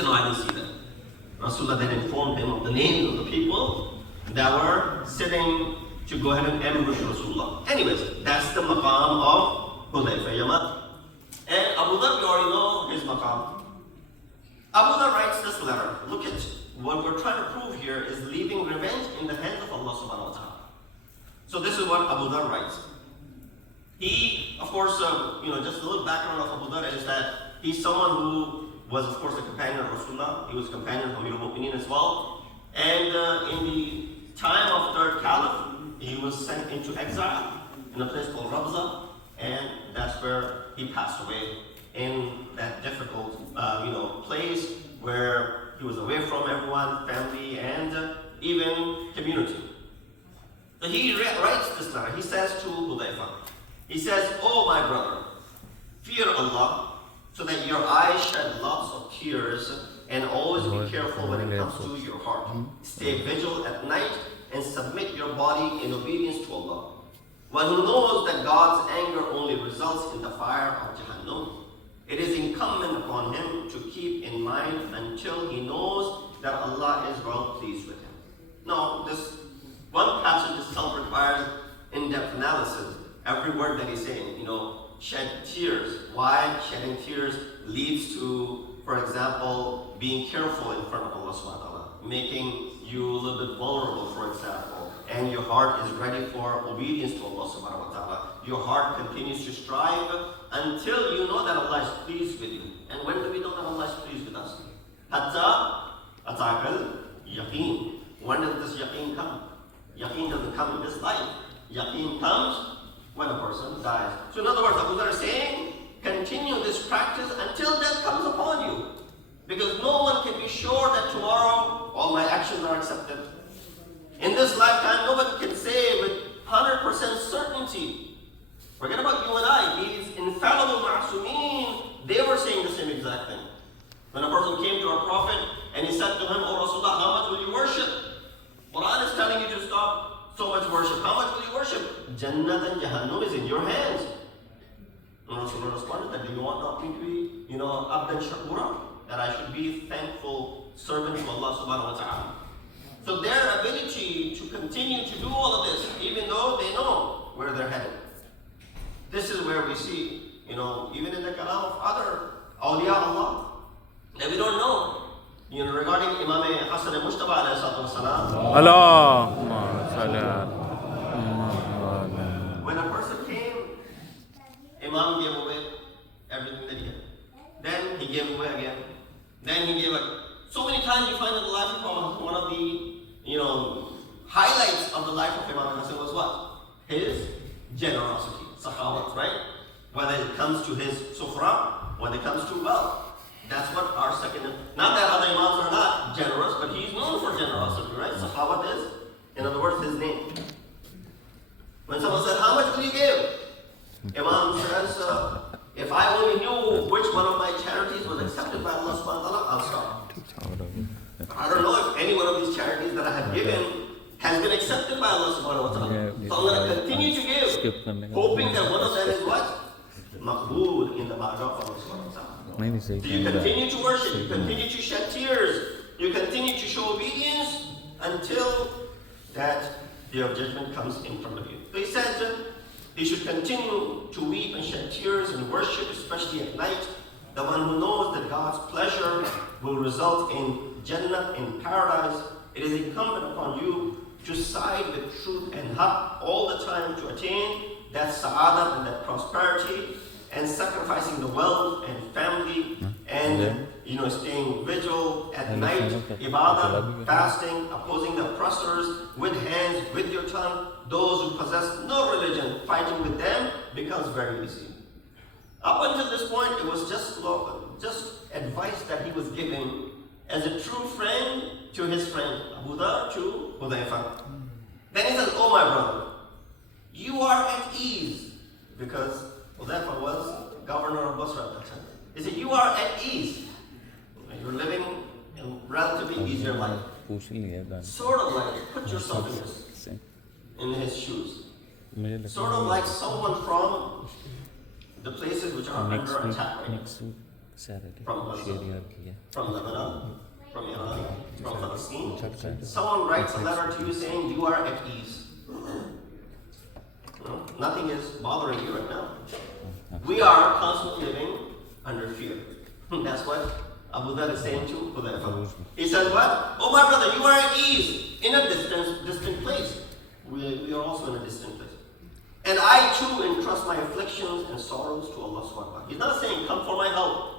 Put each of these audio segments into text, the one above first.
said, no, I didn't see them. Rasulullah then informed him of the names of the people that were sitting to go ahead and ambush Rasulullah. Anyways, that's the maqam of Hudayfa Yaman. And Abu Dhar, you already know his maqam. Abu Dhar writes this letter. Look at what we're trying to prove here is leaving revenge in the hands of Allah subhanahu wa ta'ala. So this is what Abu Dhar writes. He, of course, just a little background of Abu Dhar is that he's someone who was, of course, a companion of Rasulullah. He was a companion of Amir al-Mu'mineen as well. And in the time of third caliph, he was sent into exile in a place called Rabza, and that's where he passed away in that difficult, place where he was away from everyone, family, and even community. So he writes this letter. He says to Hudayfa, he says, "Oh my brother, fear Allah, so that your eyes shed lots of tears, and always be careful when it comes to your heart. Stay vigilant at night and submit your body in obedience to Allah. One who knows that God's anger only results in the fire of Jahannam, it is incumbent upon him to keep in mind until he knows that Allah is well pleased with him." Now, this one passage itself requires in-depth analysis. Every word that he's saying, shed tears. Why shedding tears leads to, for example, being careful in front of Allah subhanahu wa ta'ala, making you a little bit vulnerable, for example, and your heart is ready for obedience to Allah subhanahu wa ta'ala. Your heart continues to strive until you know that Allah is pleased with you. And when do we know that Allah is pleased with us? Hatta ataqal yaqeen. When does this yaqeen come? Yaqeen doesn't come in this life. Yaqeen comes when a person dies. So in other words, Abu Dhar is saying, continue this practice until death comes upon you. Because no one can be sure that tomorrow all my actions are accepted. In this lifetime, nobody can say with 100% certainty. Forget about you and I. These infallible ma'asumeen, they were saying the same exact thing. When a person came to our Prophet and he said to him, "Oh Rasulullah, how much will you worship? Quran is telling you to stop so much worship. How much will you worship? Jannat and Jahannam is in your hands." And Rasulullah responded that, "Do you want me to be, abdan shakura? That I should be thankful servant to Allah subhanahu wa ta'ala." So their ability to continue to do all of this, even though they know where they're headed. This is where we see, even in the kalam of other awliya Allah, that we don't know. Regarding Imam Hassan al-Mujtaba alayhi salatu wasalam. Allahumma salli ala. When a person came, Imam gave away everything that he had. Then he gave away again. Then he gave away. So many times you find in the life of one of the, highlights of the life of Imam Hassan was what? His generosity, sakhawat, right? Whether it comes to his sufra, when it comes to wealth. That's what our second, not that other imams are not generous, but he's known for generosity, right? Sakhawat is, in other words, his name. When someone said, "How much will you give?" Imam says, "If I only knew which one of my charities was accepted by Allah subhanahu wa ta'ala, I'll stop." I don't know if any one of these charities that I have given has been accepted by Allah subhanahu wa ta'ala. So I'm going to continue to give, hoping that one of them is what? Maqbool in the barakah of Allah subhanahu wa ta'ala. So you continue to worship, you continue to shed tears, you continue to show obedience until that day of judgment comes in front of you. So he said he should continue to weep and shed tears and worship, especially at night. The one who knows that God's pleasure will result in Jannah, in paradise. It is incumbent upon you to side with truth and haqq all the time to attain that sa'adah and that prosperity, and sacrificing the wealth and family and staying vigil at night, ibadah, fasting, opposing the oppressors with hands, with your tongue. Those who possess no religion, fighting with them becomes very easy. Up until this point, it was just advice that he was giving as a true friend to his friend, Abu Dhar to Hudayfa. Then he says, "Oh my brother, you are at ease," because Hudayfa was governor of Basra at that time. He said, "You are at ease. You're living a relatively easier life." Sort of like, put yourself in his shoes. Sort of like someone from the places which are under attack right now. from Gaza, from Lebanon, from Iran, from Palestine. Someone writes a letter to you saying you are at ease. No, nothing is bothering you right now. We are constantly living under fear. That's what Abu Dhar is saying to Hudayfa. He says what? Oh my brother, you are at ease in a distant place. We are also in a distant place. And I too entrust my afflictions and sorrows to Allah subhanahu wa ta'ala. He's not saying come for my help.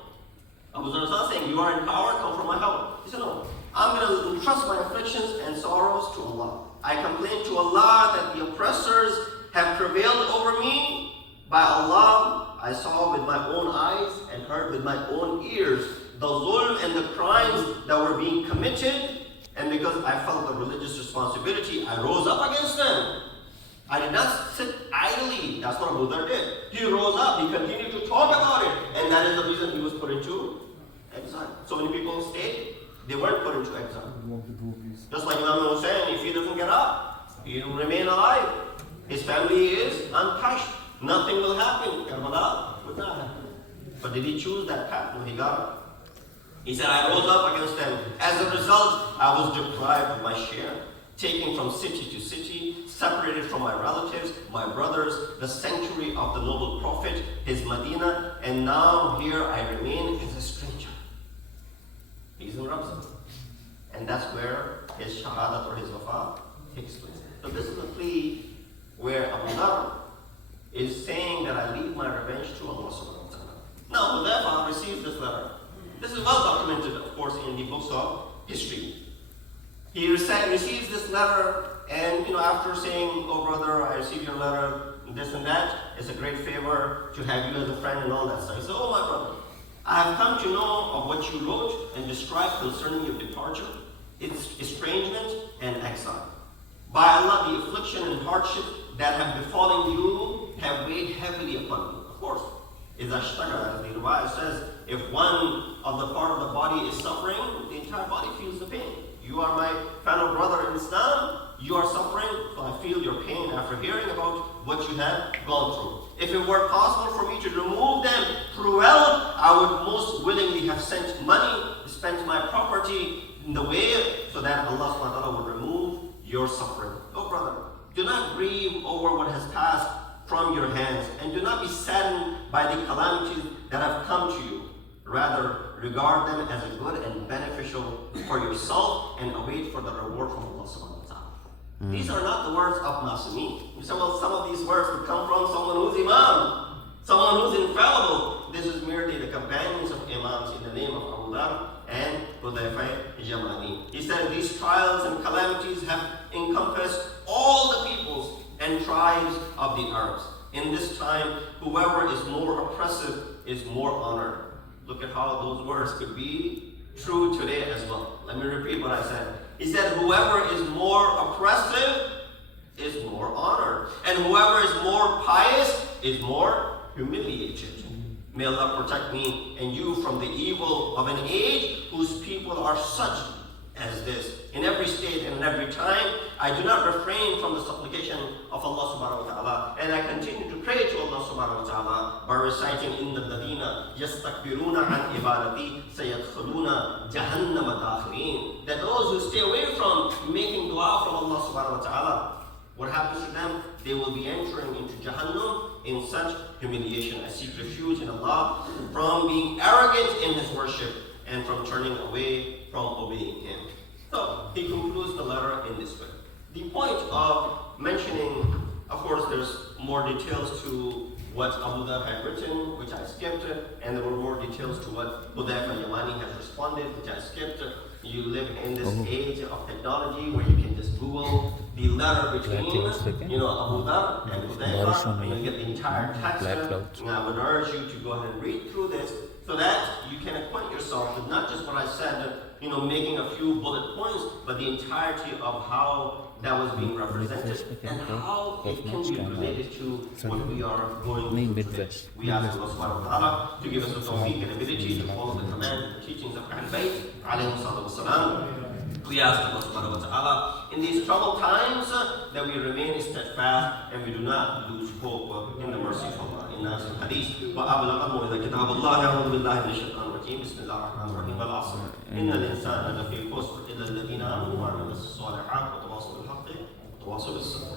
Abu Dhar is not saying you are in power, come for my help. He said no, I'm going to entrust my afflictions and sorrows to Allah. I complain to Allah that the oppressors have prevailed over me. By Allah, I saw with my own eyes and heard with my own ears the zulm and the crimes that were being committed. And because I felt the religious responsibility, I rose up against them. I did not sit idly. That's what Abu Dhar did. He rose up, he continued to talk about it. And that is the reason he was put into exile. So many people stayed, they weren't put into exile. Just like Imam Hussein, if he doesn't get up, he will remain alive. His family is untouched. Nothing will happen. Karbala would not happen. But did he choose that path? No, he got up. He said, I rose up against them. As a result, I was deprived of my share, taken from city to city, separated from my relatives, my brothers, the sanctuary of the noble prophet, his Medina, and now here I remain as a stranger. He's in Ramzan. And that's where his shahadat or his wafa takes place. So this is a plea where Abu Dhar is saying that I leave my revenge to Allah subhanahu wa ta'ala. Now, Hudayfa receives this letter. This is well documented, of course, in the books of history. He receives this letter, and after saying, oh brother, I received your letter, this and that, it's a great favor to have you as a friend and all that stuff. He said, oh my brother, I have come to know of what you wrote and described concerning your departure, its estrangement and exile. By Allah, the affliction and hardship that have befallen you have weighed heavily upon you. Of course, as the Riwayah says, if one of the part of the body is suffering, the entire body feels the pain. You are my fellow brother in Islam, you are suffering, so I feel your pain after hearing about what you have gone through. If it were possible for me to remove them through wealth, I would most willingly have sent money, spent my property in the way so that Allah subhanahu wa ta'ala would remove your suffering. Oh brother, do not grieve over what has passed from your hands, and do not be saddened by the calamities that have come to you. Rather, regard them as a good and beneficial for yourself and await for the reward from Allah subhanahu wa ta'ala. These are not the words of Masumi. You say, well, some of these words would come from someone who's Imam, someone who's infallible. This is merely the companions of Imams in the name of Abu Dhar and Hudayfa Yamani. He said, these trials and calamities have encompassed all the peoples and tribes of the Arabs. In this time, whoever is more oppressive is more honored. Look at how those words could be true today as well. Let me repeat what I said. He said, whoever is more oppressive is more honored. And whoever is more pious is more humiliated. May Allah protect me and you from the evil of an age whose people are such as this. In every state and in every time, I do not refrain from the supplication of Allah subhanahu wa ta'ala, and I continue to pray to Allah subhanahu wa ta'ala by reciting in the Ladina yastakbiruna an ibadati sayadkhuluna jahannama dakhirin, that those who stay away from making dua from Allah subhanahu wa ta'ala, what happens to them? They will be entering into Jahannam in such humiliation. I seek refuge in Allah from being arrogant in His worship and from turning away from obeying Him. So he concludes the letter in this way. The point of mentioning, of course, there's more details to what Abu Dhar had written, which I skipped, and there were more details to what Hudayfa Yamani has responded, which I skipped. You live in this age of technology where you can just Google the letter between, Abu Dhar and Hudayfa, and you get the entire text. And I would urge you to go ahead and read through this so that you can acquaint yourself with not just what I said, making a few bullet points, but the entirety of how that was being represented and how it can be related to what we are going through today. We ask Allah subhanahu wa ta'ala to give us the tawfiq and ability to follow the command and the teachings of Ahl-e-Bait, alayhi salatu wa salam. We ask Allah subhanahu wa ta'ala in these troubled times that we remain steadfast and we do not lose hope in the mercy of Allah. In Nasr Hadith, وَأَبْلَغَهُ إِذَا كِتَابُ اللَّهِ أَعُوذُ بِاللَّهِ مِنَ الشَّيْطَانِ الرَّجِيمِ بِسْمِ اللَّهِ الرَّحْمَنِ الرَّحِيمِ وَالْعَصْرِ إِنَّ الْإِنسَانَ لَفِي خُسْرٍ إِلَّا الَّذِينَ آمَنُوا وَعَمِلُوا الصَّالِحَاتِ وَتَوَاصَوْا بِالْحَقِّ وَتَوَاصَوْا بِالصَّبْرِ.